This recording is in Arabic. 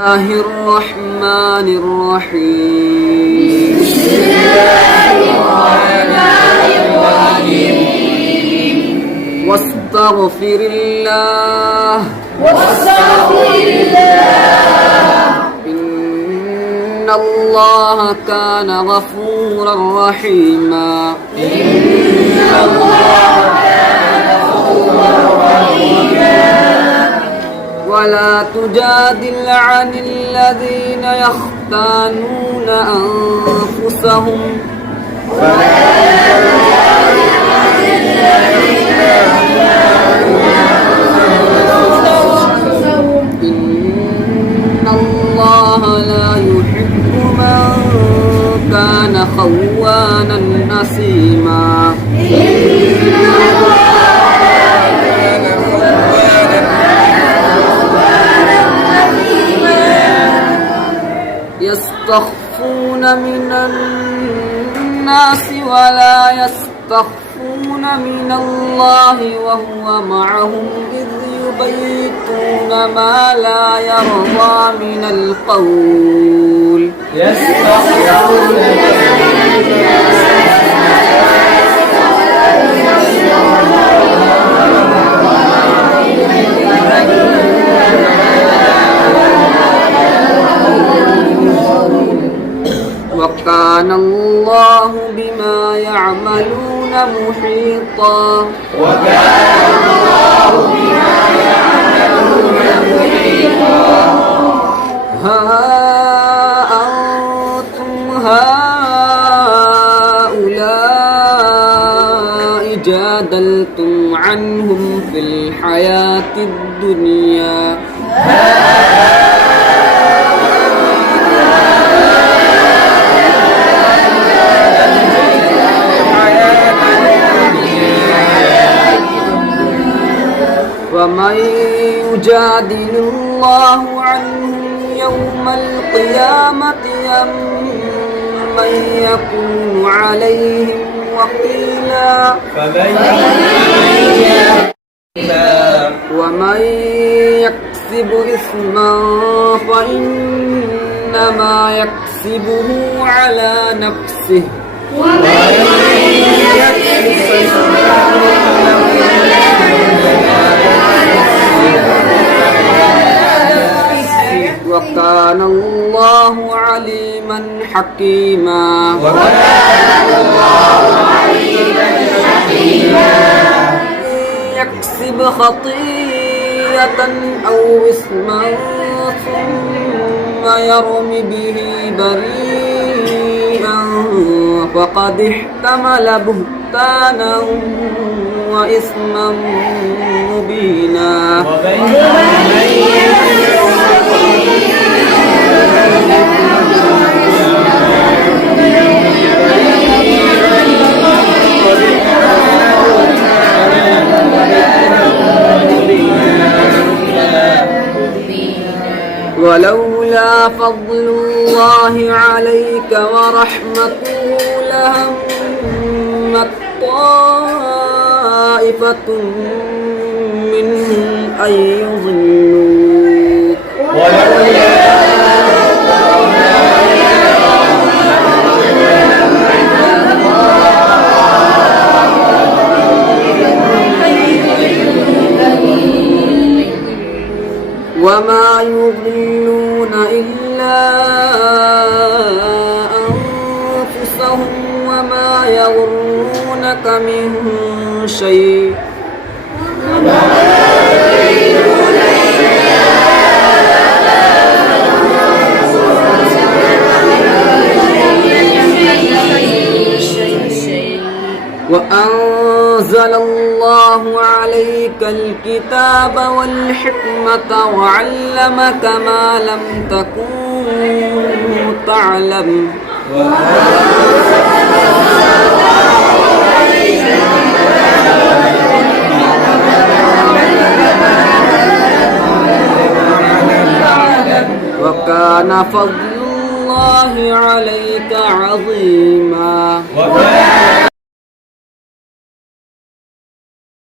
الله الرحمن الرحيم. بسم الله الرحمن الرحيم. واستغفر الله إن الله كان غفورا رحيما. إن الله كان غفورا رحيما. ولا تجادل عن الذين يختانون أنفسهم إن الله لا يحب من كان خوانا نسيما. يستخفون من الناس ولا يستخفون من الله وهو معهم إذ يبيتون ما لا يرضى من القول. يستخفون من الناس وكان الله بما يعملون محيطا. وكان الله بما يعملون محيطا. ها أنتم هؤلاء جادلتم عنهم في الحياة الدنيا ومن يجادل الله عنهم يوم القيامة أم من يكون عليهم وكيلا. ومن يكسب إثما فإنما يكسبه على نفسه ومن يكسب إثما وكان الله عليما حكيما. وكان الله عليما حكيما. يكسب خطيئة أو إثما ثم يرم به بريئا فقد احتمل بهتانا وإثما مبينا. ولولا فضل الله عليك ورحمته لهمت طائفة منهم أن يضلوك وما يضلون إلا أنفسهم وما يغرونك من شيء وأنزل الله عليك الكتاب والحكمة وعلمك ما لم تكن تعلم وكان فضل الله عليك عظيما.